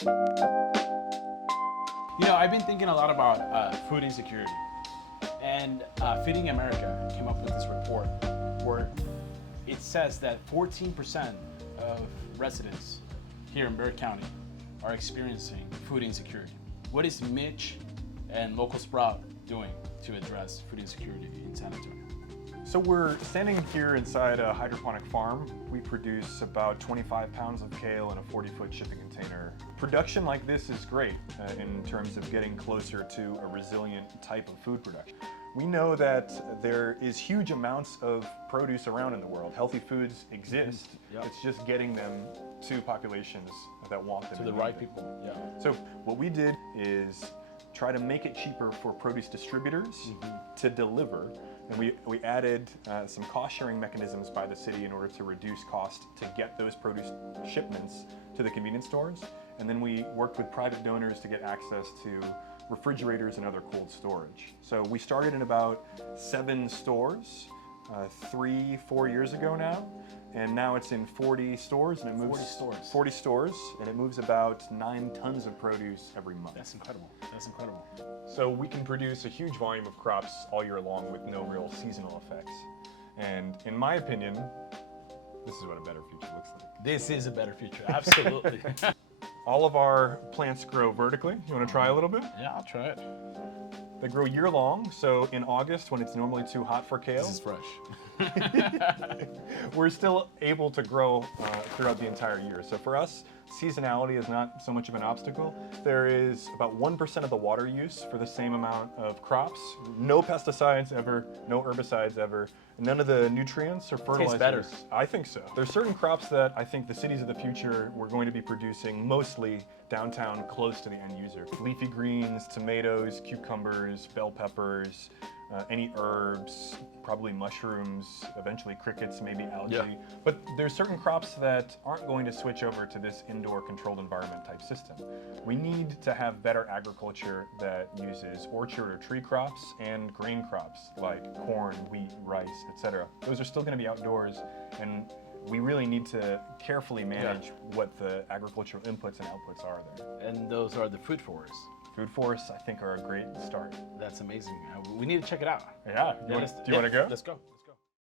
You know, I've been thinking a lot about food insecurity, and Feeding America came up with this report where it says that 14% of residents here in Bexar County are experiencing food insecurity. What is Mitch and Local Sprout doing to address food insecurity in San Antonio? So we're standing here inside a hydroponic farm. We produce about 25 pounds of kale in a 40-foot shipping container. Production like this is great in terms of getting closer to a resilient type of food production. We know that there is huge amounts of produce around in the world. Healthy foods exist. Yep. It's just getting them to populations that want them. To the right people, yeah. So what we did is try to make it cheaper for produce distributors to deliver. And we added some cost-sharing mechanisms by the city in order to reduce cost to get those produce shipments to the convenience stores. And then we worked with private donors to get access to refrigerators and other cold storage. So we started in about 7 stores 3-4 years ago now. And now it's in 40 stores, and it moves 40 stores, and it moves about 9 tons of produce every month. That's incredible. That's incredible. So we can produce a huge volume of crops all year long with no real seasonal effects. And in my opinion, this is what a better future looks like. This is a better future, absolutely. All of our plants grow vertically. You want to try a little bit? Yeah, I'll try it. They grow year long, so in August, when it's normally too hot for kale, This is fresh. we're still able to grow throughout the entire year. So for us, seasonality is not so much of an obstacle. There is about 1% of the water use for the same amount of crops. No pesticides ever, no herbicides ever, none of the nutrients or fertilizers. better. I think so. There's certain crops that I think the cities of the future we're going to be producing mostly downtown close to the end user. Leafy greens, tomatoes, cucumbers, bell peppers, any herbs, probably mushrooms, eventually crickets, maybe algae. Yeah. But there's certain crops that aren't going to switch over to this indoor controlled environment type system. We need to have better agriculture that uses orchard or tree crops and grain crops like corn, wheat, rice, etc. Those are still going to be outdoors, and we really need to carefully manage what the agricultural inputs and outputs are there. And those are the food forests. Food forests, I think, are a great start. That's amazing. We need to check it out. Yeah, do you want to go? Let's go.